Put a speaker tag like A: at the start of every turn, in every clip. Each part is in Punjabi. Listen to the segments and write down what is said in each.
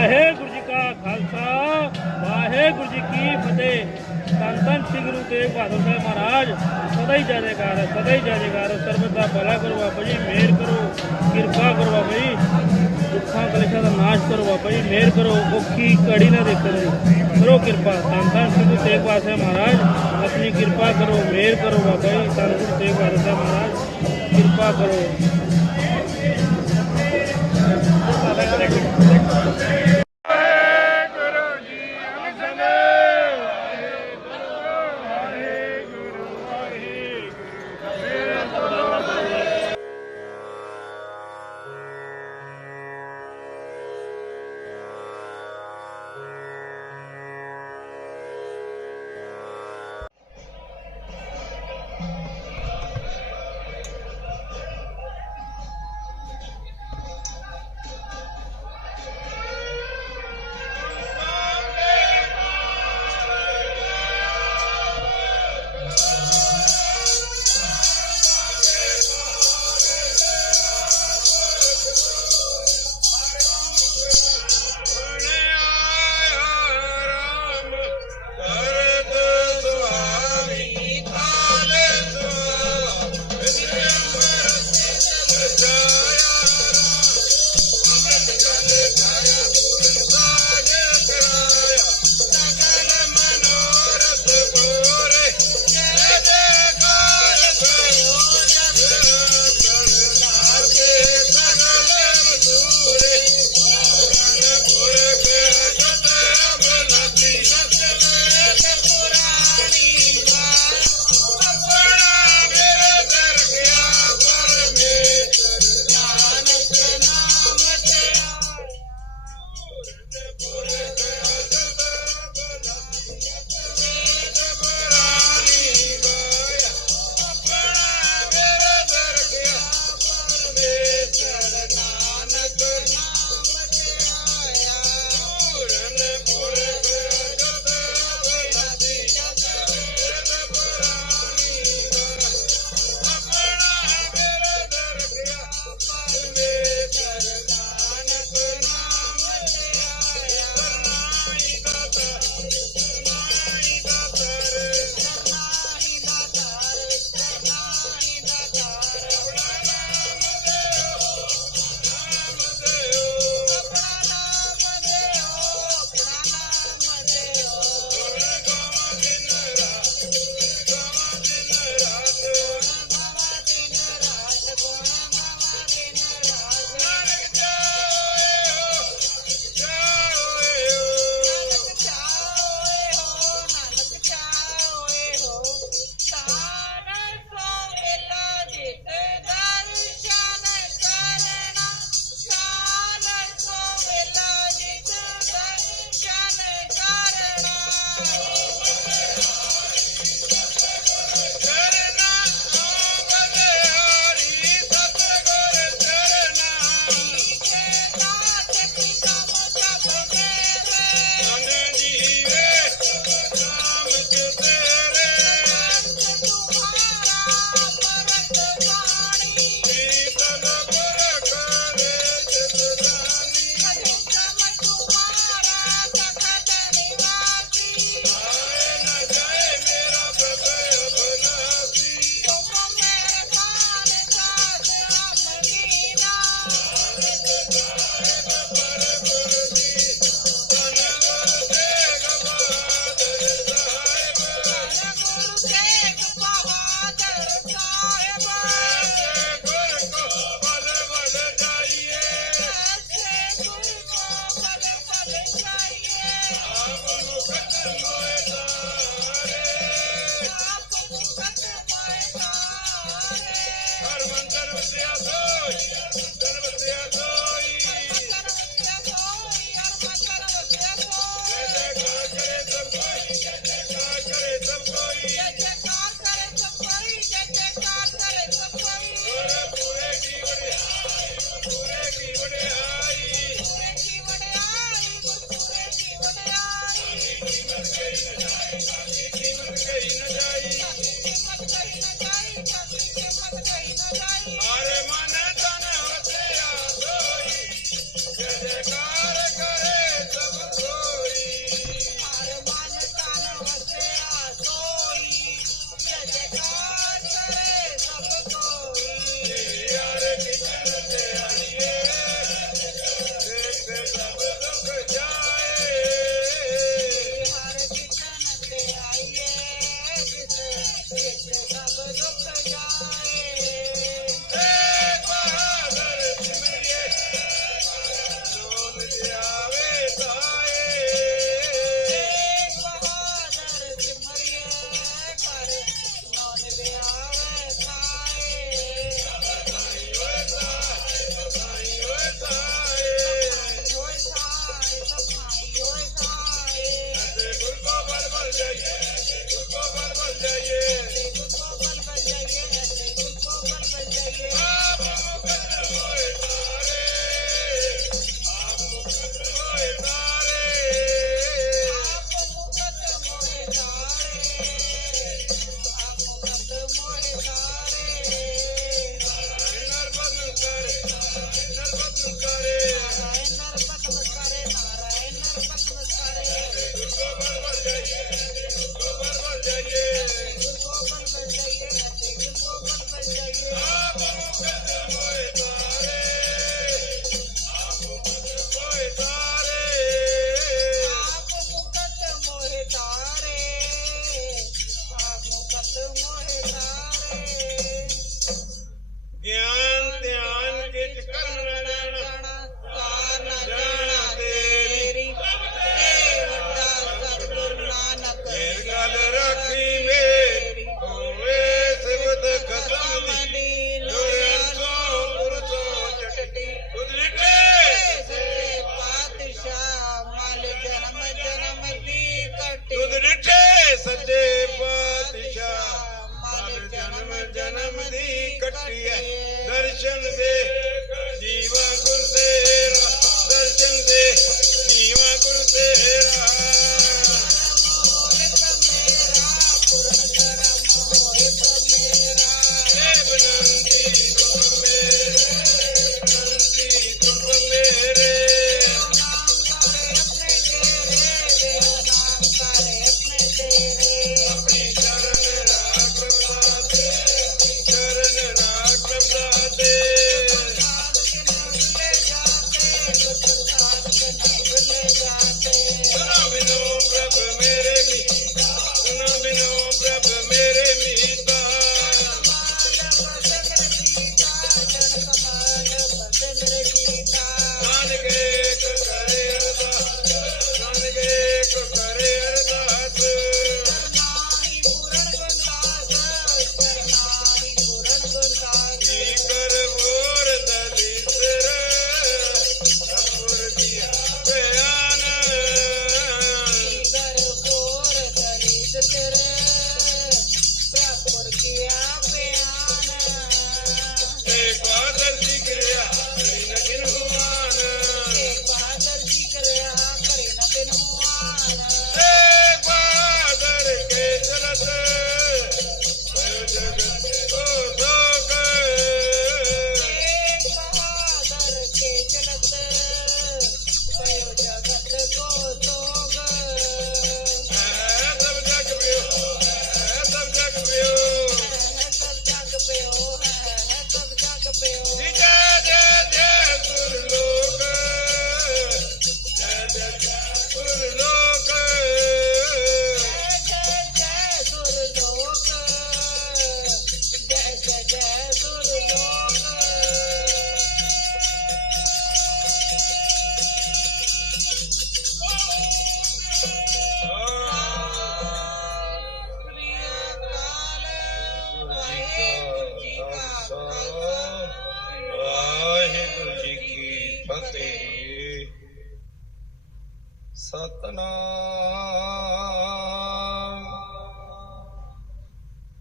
A: ਵਾਹਿਗੁਰੂ ਜੀ ਕਾ ਖਾਲਸਾ ਵਾਹਿਗੁਰੂ ਜੀ ਕੀ ਫਤਿਹ। ਧੰਨ ਧੰਨ ਸ੍ਰੀ ਗੁਰੂ ਤੇਗ ਬਹਾਦਰ ਸਾਹਿਬ ਮਹਾਰਾਜ ਸਦਾ ਹੀ ਜੈ ਜੈਕਾਰ ਹੈ, ਸਦਾ ਹੀ ਜੈ ਜੈਕਾਰ ਹੈ। ਸਰਬਤ ਦਾ ਭਲਾ ਕਰੋ ਬਾਬਾ ਜੀ ਮਿਹਰ ਕਰੋ ਕਿਰਪਾ ਕਰੋ ਬਾਬਾ ਜੀ। ਦੁੱਖਾਂ ਕਲੇਸ਼ਾਂ ਦਾ ਨਾਸ਼ ਕਰੋ ਬਾਬਾ ਜੀ ਮਿਹਰ ਕਰੋ ਔਖੀ ਘੜੀ ਨਾ ਦੇਖੋ ਜੀ। ਕਰੋ ਕਿਰਪਾ ਧੰਨ ਧੰਨ ਸ੍ਰੀ ਗੁਰੂ ਤੇਗ ਬਹਾਦਰ ਸਾਹਿਬ ਮਹਾਰਾਜ ਆਪਣੀ ਕਿਰਪਾ ਕਰੋ ਮਿਹਰ ਕਰੋ ਬਾਬਾ ਜੀ ਧੰਨ ਗੁਰੂ ਤੇਗ ਬਹਾਦਰ ਸਾਹਿਬ ਮਹਾਰਾਜ ਕਿਰਪਾ ਕਰੋ।
B: ਸੁਨਾ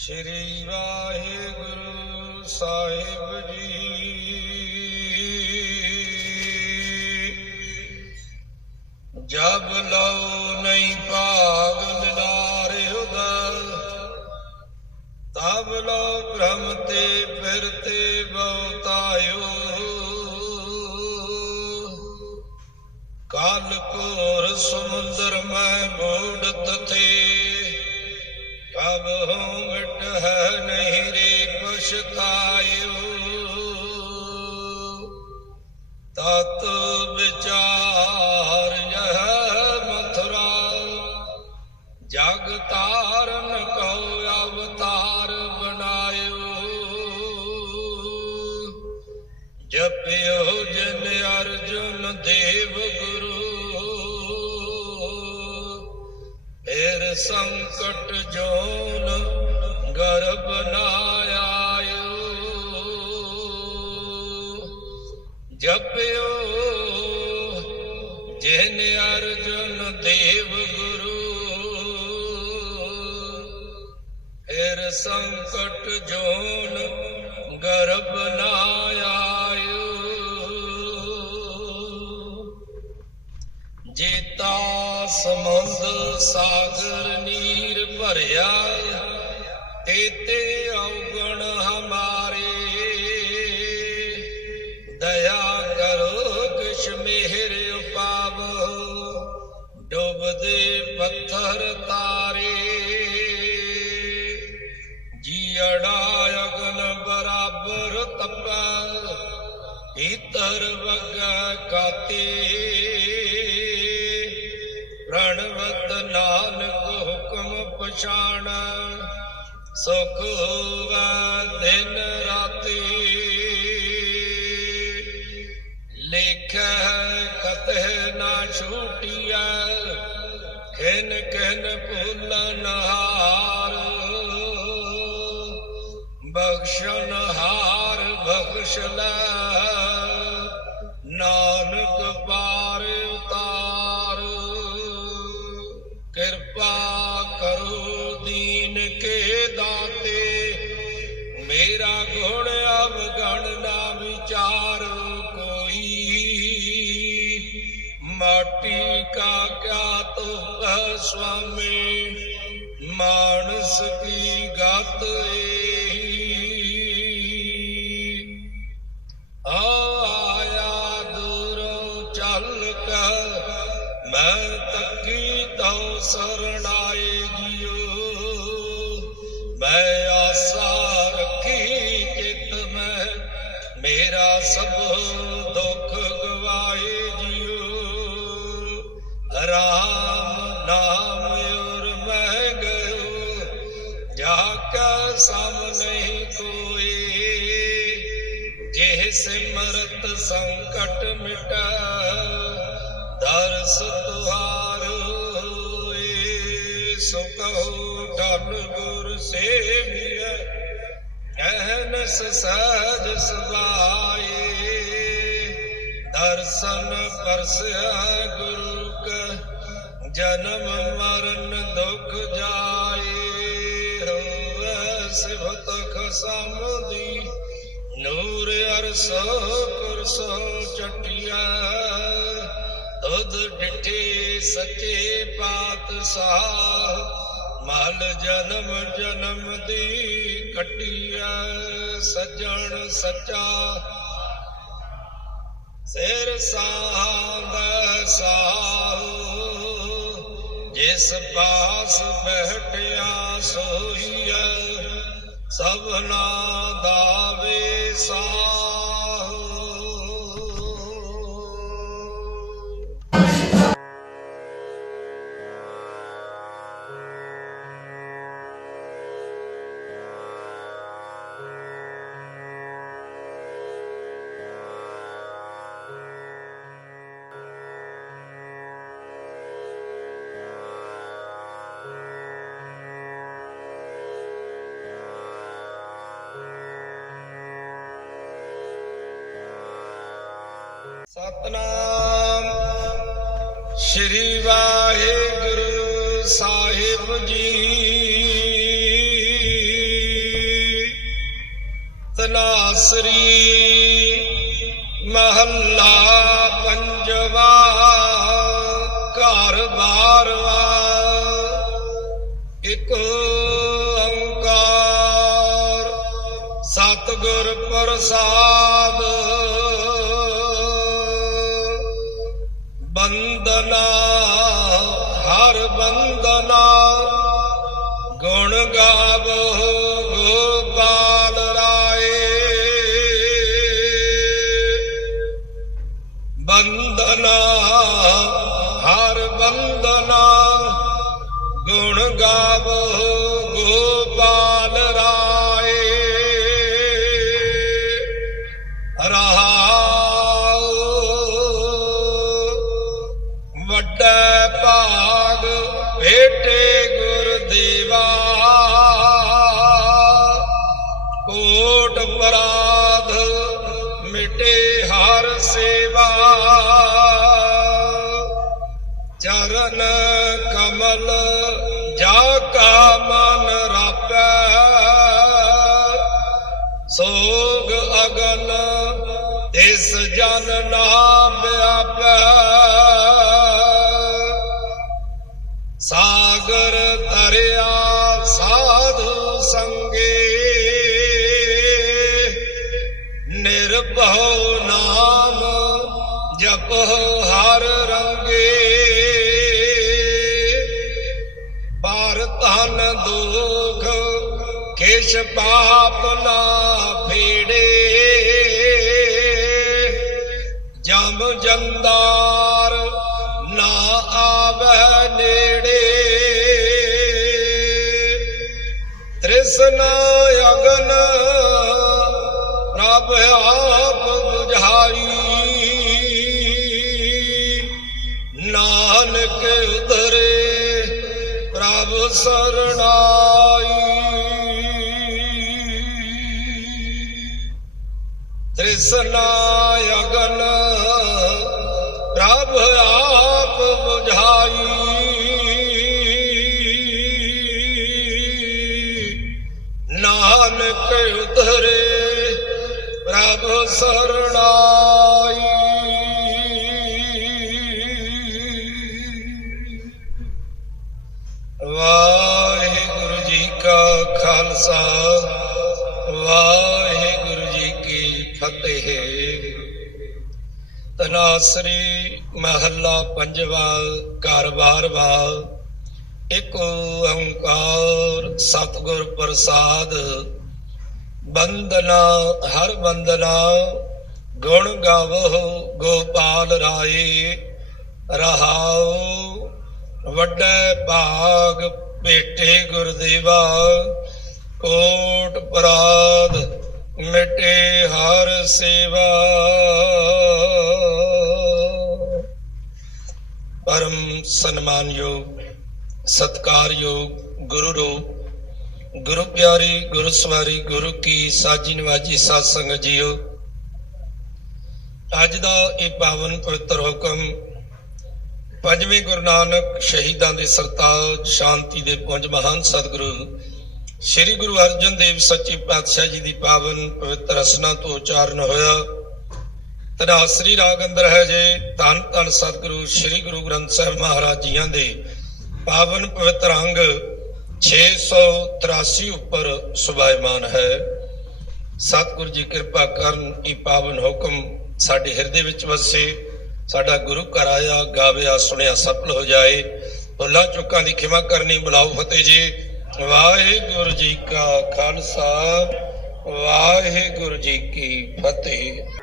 B: ਸ਼੍ਰੀ ਵਾਹਿਗੁਰੂ ਸਾਹਿਬ ਜੀ। ਜਬ ਲਉ ਨਹੀਂ ਭਾਗ ਨਿਲਾਰੇ ਉਦਰ ਤਬ ਲੋ ਬ੍ਰਹਮ ਤੇ ਫਿਰਤੇ ਬਹੁਤਾਇਓ। ਕਾਲ ਕੋਰ ਸਮੁੰਦਰ ਮੈਂ ਬੋੜਤ ਥੇ ਕਬ ਹੂੰ ਹੈ ਨਹੀਂ ਰੇ ਕੁਛ ਪਛਤਾਇਓ ਤਤ ਵਿਚਾਰ ਸੰਕਟ ਜੋਨ ਗਰਭ ਨਾ ਆਇਓ। ਜੇਤਾ ਸਮੁੰਦ ਸਾਗਰ ਨੀਰ ਭਰਿਆ। ਬਰਾਬਰ ਤਪੈ ਇਤਰ ਵਗ ਕਾਤੇ। ਰਣਵਤ ਨਾਨਕ ਹੁਕਮ ਪਛਾਣ, ਸੁਖ ਹੋਵੈ ਦਿਨ ਰਾਤੀ। ਲੇਖੈ ਕਤਹਿ ਨਾ ਛੂਟੀਐ, ਖਿਨ ਖਿਨ ਭੁੱਲ ਨਹਾਰ ਬਖਸ਼ਣ ਹਾਰ ਬਖਸ਼ ਲੈ। ਨਾਨਕ ਪਾਰ ਉਤਾਰ। ਕਿਰਪਾ ਕਰੋ ਦੀਨ ਕੇ ਦਾਤੇ। ਮੇਰਾ ਗੁਣ ਅਵਗਣ ਨਾ ਵਿਚਾਰ ਕੋਈ। ਮਾਟੀ ਕਾ ਕਿਆ ਤੁਹ ਸੁਆਮੀ ਮਾਨਸ ਮੈਂ ਆਸਾ ਰੱਖੀ ਚਿਤ ਮੈਂ ਮੇਰਾ ਸਭ ਦੁੱਖ ਗਵਾਏ ਜਿਉ ਰਾਮ ਨਾਮ ਉਰ ਮੈਂ ਗਇਓ, ਜਾ ਕਾ ਸਮ ਨਹੀਂ ਕੋਈ ਜਿਹ ਸਿਮਰਤ ਸੰਕਟ ਮਿਟਾ ਸੇਵੀਐ, ਕਹਿਨਸ ਸਹਜ ਸਵਾਏ ਦਰਸ਼ਨ ਪਰਸਿਆ ਗੁਰੂ ਕ, ਜਨਮ ਮਰਨ ਦੁਖ ਜਾਏ। ਹੋਵੇ ਸਿਵਤ ਖਸਮਦੀ, ਨੂਰ ਅਰਸੋ ਕਰਸੋ ਚਟਿਆ ਦੁੱਧ ਡਿਠੇ ਸੱਚੇ ਪਾਤਸ਼ਾਹ ਮਲ ਜਨਮ ਜਨਮ ਦੀ ਕਟਿਆ ਸੱਜਣ ਸੱਚਾ। ਸਿਰ ਸਾਹੰਦ ਸਾਹੂ, ਜਿਸ ਪਾਸ ਬਹਿਟਿਆ ਸੋਈਐ ਸਭਨਾ ਦਾਵੇ ਸਾਹੂ ਸਤਨਾਮ। ਸ਼੍ਰੀ ਵਾਹਿਗੁਰੂ ਸਾਹਿਬ ਜੀ। ਤਨਾਸਰੀ ਮਹੱਲਾ ਪੰਜਵਾ ਘਰ ਬਾਰਵਾ। ਇਕ ਓੰਕਾਰ ਸਤਿਗੁਰ ਪ੍ਰਸਾਦ ਬੰਦਨਾ ਹਰ ਬੰਦਨਾ ਗੁਣ ਗਾਵੋ। ਜਪੋ ਹਰ ਰੰਗੇ। ਬਾਰ ਧਨ ਦੁਖ ਕਿਛ ਪਾਪ ਨਾ ਫੇੜੇ। ਜਮ ਜੰਦਾਰ ਨਾ ਆਵੇ ਨੇੜੇ। ਤ੍ਰਿਸ਼ਨਾ ਅਗਨ ਪ੍ਰਭ ਆ ਪ੍ਰਭ ਸਰਣਾਈ। ਤ੍ਰਿਸ਼ਨਾ ਤਨਾਸਰੀ ਮਹੱਲਾ ਪੰਜਵਾ ਘਰ ਬਾਰਵਾ ਇਕ ਓੰਕਾਰ ਸਤਿਗੁਰ ਪ੍ਰਸਾਦ। ਬੰਦਨਾ ਹਰ ਬੰਦਨਾ ਗੁਣ ਗਾਵੋ ਗੋਪਾਲ ਰਾਏ। ਰਹਾਉ, ਵੱਡਾ ਭਾਗ ਭੇਟੇ ਗੁਰਦੇਵਾ। ਕੋਟ ਪਰਾਦ ਮਿਟੇ ਹਰ ਸੇਵਾ। ਪਰਮ ਸਨਮਾਨਯੋਗ, ਸਤਕਾਰਯੋਗ ਗੁਰੂ ਰੋ। ਗੁਰੂ ਪਿਆਰੀ, ਗੁਰੂ ਸਵਾਰੀ, ਗੁਰੂ ਕੀ ਸਾਜੀ ਨਵਾਜੀ ਸਾਧ ਸੰਗਤ ਜੀਓ। ਅੱਜ ਦਾ ਇਹ ਪਾਵਨ ਪਵਿੱਤਰ ਹੁਕਮ ਪੰਜਵੇਂ ਗੁਰੂ ਨਾਨਕ ਸ਼ਹੀਦਾਂ ਦੇ ਸਰਤਾਜ ਸ਼ਾਂਤੀ ਦੇ ਪੁੰਜ ਮਹਾਨ ਸਤਿਗੁਰੂ ਸ੍ਰੀ ਗੁਰੂ ਅਰਜਨ ਦੇਵ ਸੱਚੇ ਪਾਤਸ਼ਾਹ ਜੀ ਦੀ ਪਾਵਨ ਪਵਿੱਤਰ ਰਸਨਾ ਤੋਂ ਉਚਾਰਨ ਹੋਇਆ। ਤਨਾਸਰੀ ਰਾਗ ਅੰਦਰ ਹੈ ਜੇ, ਧੰਨ ਧੰਨ ਸਤਿਗੁਰੂ ਸ੍ਰੀ ਗੁਰੂ ਗ੍ਰੰਥ ਸਾਹਿਬ ਮਹਾਰਾਜ ਜੀਆਂ ਦੇ। ਪਾਵਨ ਪਵਿੱਤਰ ਅੰਗ 683 ਉੱਪਰ ਸੁਭਾਇਮਾਨ ਹੈ। ਸਤਿਗੁਰੂ ਜੀ ਕਿਰਪਾ ਕਰਨ ਇਹ ਪਾਵਨ ਹੁਕਮ ਸਾਡੇ ਹਿਰਦੇ ਵਿੱਚ ਵਸੇ। ਸਾਡਾ ਗੁਰੂ ਘਰ ਆਇਆ, ਗਾਵਿਆ, ਸੁਣਿਆ, ਸਫਲ ਹੋ ਜਾਏ। ਭੁੱਲਾਂ ਚੁੱਕਾਂ ਦੀ ਖਿਮਾ ਕਰਨੀ, ਬੁਲਾਓ ਫਤਿਹ ਜੀ। ਵਾਹਿਗੁਰੂ ਜੀ ਕਾ ਖਾਲਸਾ, ਵਾਹਿਗੁਰੂ ਜੀ ਕੀ ਫਤਿਹ।